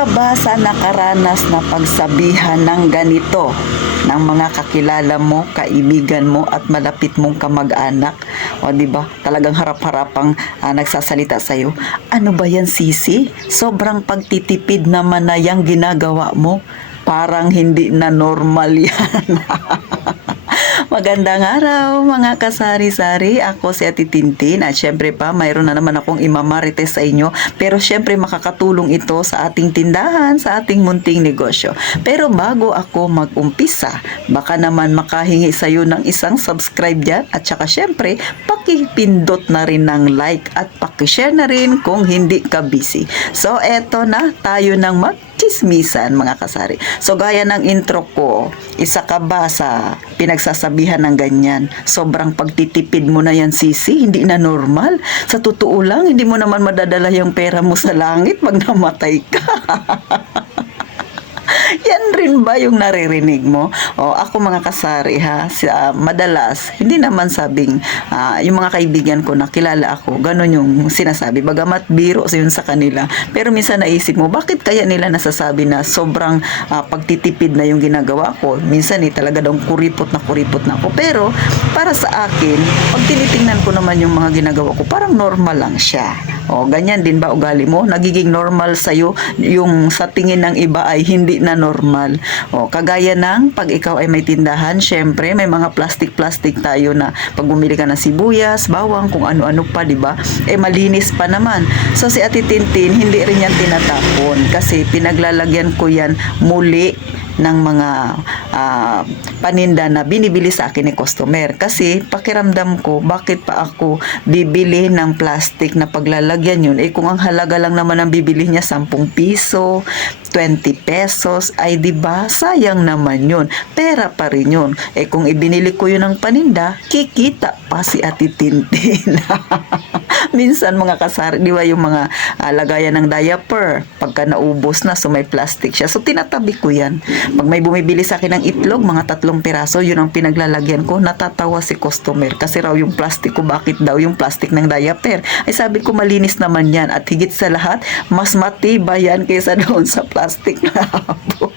ka ba sa nakaranas na pagsabihan ng ganito ng mga kakilala mo, kaibigan mo at malapit mong kamag-anak? O di ba? Talagang harap-harapang nagsasalita sa iyo. Ano ba 'yan, sisi? Sobrang pagtitipid naman na 'yang ginagawa mo. Parang hindi na normal 'yan. Magandang araw mga kasari-sari, ako si Ate Tintin at syempre pa mayroon na naman akong imamarites sa inyo, pero syempre makakatulong ito sa ating tindahan, sa ating munting negosyo. Pero bago ako mag-umpisa, baka naman makahingi sa iyo ng isang subscribe dyan at saka syempre pakipindot na rin ng like at pakishare na rin kung hindi ka busy. So eto na, tayo ng chismisan mga kasari. So gaya ng intro ko, isa ka ba sa pinagsasabihan ng ganyan? Sobrang pagtitipid mo na yan, sisi, hindi na normal. Sa totoo lang, hindi mo naman madadala yung pera mo sa langit pag namatay ka. Yan rin ba yung naririnig mo? O ako mga kasari ha, madalas, hindi naman sabing yung mga kaibigan ko na kilala ako, ganun yung sinasabi. Bagamat biro yun sa kanila. Pero minsan naisip mo, bakit kaya nila nasasabi na sobrang pagtitipid na yung ginagawa ko? Minsan talaga daw kuripot na ako. Pero para sa akin, pag tinitingnan ko naman yung mga ginagawa ko, parang normal lang siya. O, ganyan din ba ugali mo? Nagiging normal sa'yo yung sa tingin ng iba ay hindi na normal. O, kagaya ng pag ikaw ay may tindahan, syempre may mga plastic tayo na pag bumili ka ng sibuyas, bawang, kung ano-ano pa, di ba? Malinis pa naman. So si Ate Tintin, hindi rin yan tinatapon kasi pinaglalagyan ko yan muli ng mga paninda na binibili sa akin ni customer. Kasi pakiramdam ko, bakit pa ako bibili ng plastic na paglalagyan yun? Kung ang halaga lang naman ang bibili niya 10 piso, 20 pesos, ay diba? Sayang naman yun. Pera pa rin yun. Kung ibinili ko yun ng paninda, kikita pa si Ate Tintin. Minsan mga kasari, di ba yung mga lagayan ng diaper, pagka naubos na, so may plastic siya. So tinatabi ko yan. Pag may bumibili sa akin ng itlog, mga 3 piraso, yun ang pinaglalagyan ko. Natatawa si customer kasi raw yung plastic ko, bakit daw yung plastic ng diaper? Ay sabi ko, malinis naman yan at higit sa lahat, mas matibay yan kaysa doon sa plastic na habo.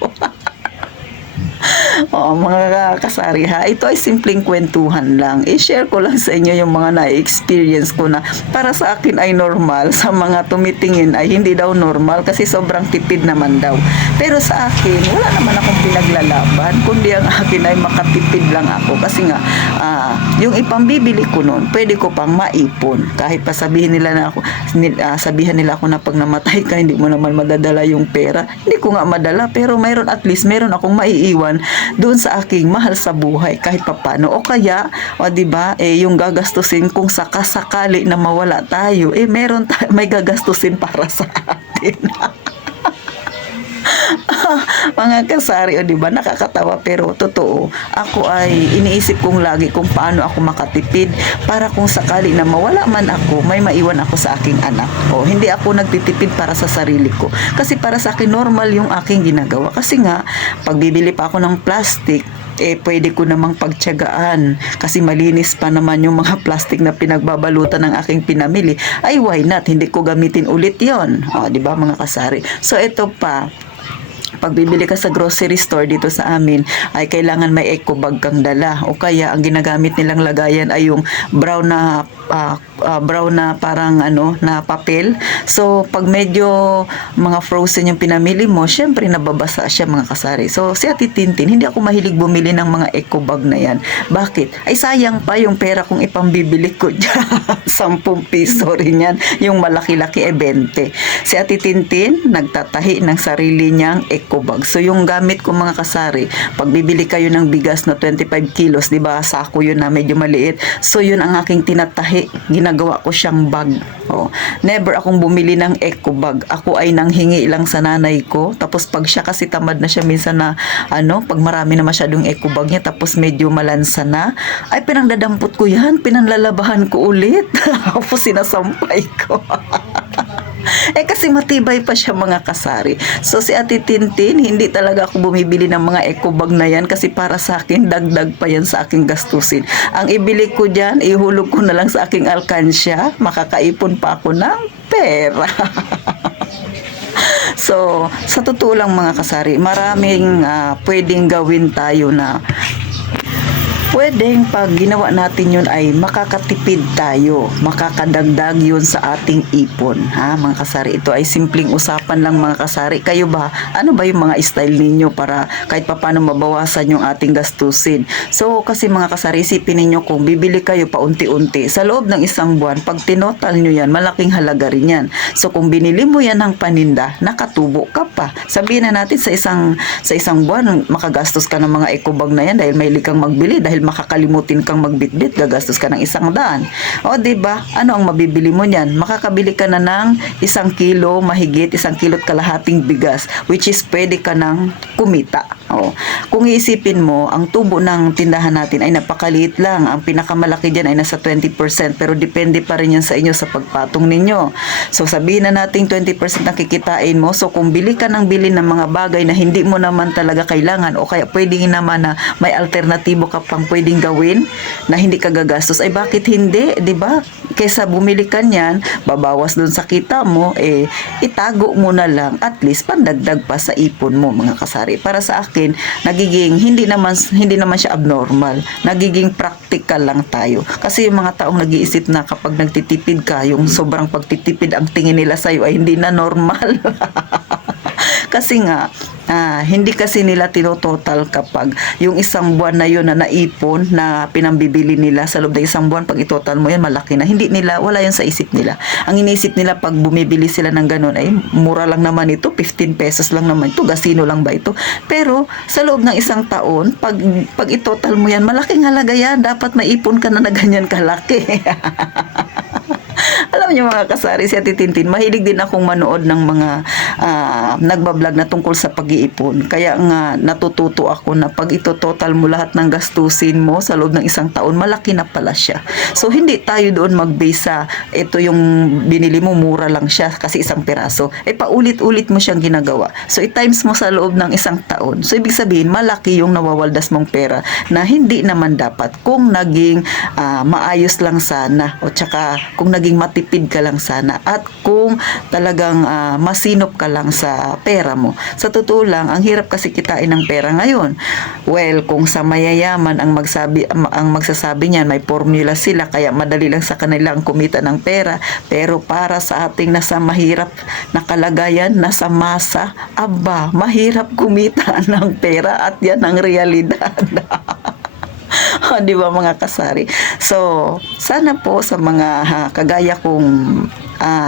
Mga kasari ha, ito ay simpleng kwentuhan lang. I-share ko lang sa inyo yung mga na-experience ko na para sa akin ay normal, sa mga tumitingin ay hindi daw normal kasi sobrang tipid naman daw. Pero sa akin, wala naman akong pinaglalaban, kundi ang akin ay makatipid lang ako kasi nga, yung ipambibili ko noon, pwede ko pang maipon. Kahit pa sabihin nila ako na pag namatay ka, hindi mo naman madadala yung pera. Hindi ko nga madala, pero at least mayroon akong maiiwan doon sa aking mahal sa buhay kahit papano. O kaya, diba, yung gagastusin kung sakasakali na mawala tayo, may gagastusin para sa atin. Mga kasari, diba, nakakatawa pero totoo. Ako ay iniisip kong lagi kung paano ako makatipid para kung sakali na mawala man ako, may maiwan ako sa aking anak. Hindi ako nagtitipid para sa sarili ko. Kasi para sa akin, normal yung aking ginagawa. Kasi nga, pag bibili pa ako ng plastic, pwede ko namang pagtiyagaan kasi malinis pa naman yung mga plastic na pinagbabalutan ng aking pinamili. Ay, why not? Hindi ko gamitin ulit yon. Diba mga kasari? So, ito pa, pag bibili ka sa grocery store dito sa amin, ay kailangan may eco bag kang dala. O kaya, ang ginagamit nilang lagayan ay yung brown na parang na papel. So, pag medyo mga frozen yung pinamili mo, syempre nababasa siya mga kasari. So, si Ate Tintin, hindi ako mahilig bumili ng mga eco bag na yan. Bakit? Ay, sayang pa yung pera kung ipambibili ko dyan. 10 piso rin yan. Yung malaki-laki 20. Si Ate Tintin, nagtatahi ng sarili niyang eco bag. So, yung gamit ko mga kasari, pag bibili kayo ng bigas na 25 kilos, di ba, sako yun na medyo maliit. So, yun ang aking tinatahi. Ginagawa ko siyang bag. Never akong bumili ng eco bag. Ako ay nanghingi lang sa nanay ko. Tapos, pag siya kasi tamad na siya minsan na, pag marami na masyadong eco bag niya, tapos medyo malansa na, ay pinangdadampot ko yan. Pinanlalabahan ko ulit. Tapos, sinasampay ko. Kasi matibay pa siya mga kasari. So si Ate Tintin, hindi talaga ako bumibili ng mga eco bag na yan kasi para sa akin, dagdag pa yan sa aking gastusin. Ang ibili ko dyan, ihulog ko na lang sa aking alkansya, makakaipon pa ako ng pera. So, sa totoo lang mga kasari, maraming pwedeng gawin tayo na pwedeng pag ginawa natin yun ay makakatipid tayo, makakadagdag yun sa ating ipon. Ha, mga kasari, ito ay simpleng usapan lang mga kasari. Kayo ba, ano ba yung mga style ninyo para kahit papaano mabawasan yung ating gastusin? So, kasi mga kasari, isipin ninyo kung bibili kayo paunti-unti, sa loob ng isang buwan, pag tinotal nyo yan, malaking halaga rin yan. So, kung binili mo yan ng paninda, nakatubo ka pa. Sabihin na natin sa isang buwan, makagastos ka ng mga ecobag na yan dahil may kang magbili, dahil makakalimutin kang magbitbit, gagastos ka ng 100. O, diba? Ano ang mabibili mo niyan? Makakabili ka na ng 1 kilo, mahigit 1 kilo't kalahating bigas, which is pwede ka ng kumita. O, kung iisipin mo, ang tubo ng tindahan natin ay napakaliit lang. Ang pinakamalaki dyan ay nasa 20%, pero depende pa rin yan sa inyo sa pagpatong ninyo. So, sabihin na natin 20% ang kikitain mo. So, kung bili ka ng bili ng mga bagay na hindi mo naman talaga kailangan, o kaya pwedeng naman na may alternatibo ka pang pwedeng gawin na hindi ka gagastos, ay bakit hindi, 'di ba? Kaysa bumili ka niyan, babawas doon sa kita mo, itago mo na lang, at least pandagdag pa sa ipon mo mga kasari. Para sa akin, nagiging hindi naman siya abnormal, nagiging practical lang tayo. Kasi yung mga taong nag-iisip na kapag nagtitipid ka, yung sobrang pagtitipid ang tingin nila sa'yo ay hindi na normal. Kasi nga, hindi kasi nila tinototal kapag yung isang buwan na yun na naipon na pinambibili nila sa loob ng isang buwan, pag itotal mo yan, malaki na. Hindi nila, wala yan sa isip nila. Ang iniisip nila pag bumibili sila ng ganun, ay mura lang naman ito, 15 pesos lang naman ito, gasino lang ba ito? Pero sa loob ng isang taon, pag itotal mo yan, malaking halaga yan. Dapat maipon ka na ganyan kalaki. Alam niyo mga kasari, si Ate Tintin, mahilig din akong manood ng mga nagbablog na tungkol sa pag-iipon. Kaya nga natututo ako na pag ito total mo lahat ng gastusin mo sa loob ng isang taon, malaki na pala siya. So hindi tayo doon mag-base sa ito yung binili mo, mura lang siya kasi 1 piraso. Paulit-ulit mo siyang ginagawa. So i-times mo sa loob ng isang taon. So ibig sabihin, malaki yung nawawaldas mong pera na hindi naman dapat kung naging maayos lang sana, o tsaka kung naging matipid ka lang sana, at kung talagang masinop ka lang sa pera mo. Sa totoo lang, ang hirap kasi kitain ng pera ngayon. Well, kung sa mayayaman ang magsasabi niyan, may formula sila, kaya madali lang sa kanila ang kumita ng pera. Pero para sa ating nasa mahirap na kalagayan, nasa masa, mahirap kumita ng pera, at yan ang realidad. Di ba mga kasari? So, sana po sa mga kagaya kong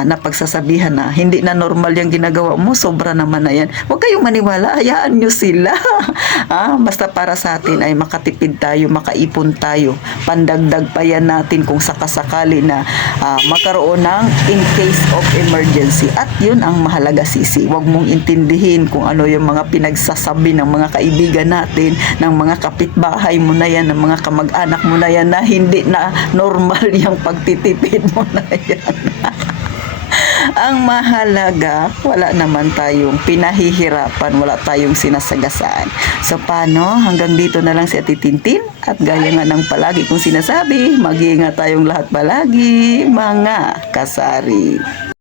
napagsasabihan na hindi na normal yung ginagawa mo, sobra naman na yan. Huwag kayong maniwala, hayaan nyo sila. Basta para sa atin ay makatipid tayo, makaipon tayo. Pandagdag pa yan natin kung sakasakali na magkaroon ng in case of emergency. At yun ang mahalaga, sisi. Huwag mong intindihin kung ano yung mga pinagsasabi ng mga kaibigan natin, ng mga kapitbahay mo na yan, ng mga kamag-anak mo na yan, na hindi na normal yung pagtitipid mo na yan. Ang mahalaga, wala naman tayong pinahihirapan, wala tayong sinasagasaan. So paano? Hanggang dito na lang si Ate Tintin. At gaya nga ng palagi kong sinasabi, mag-iingat tayong lahat palagi, mga kasari.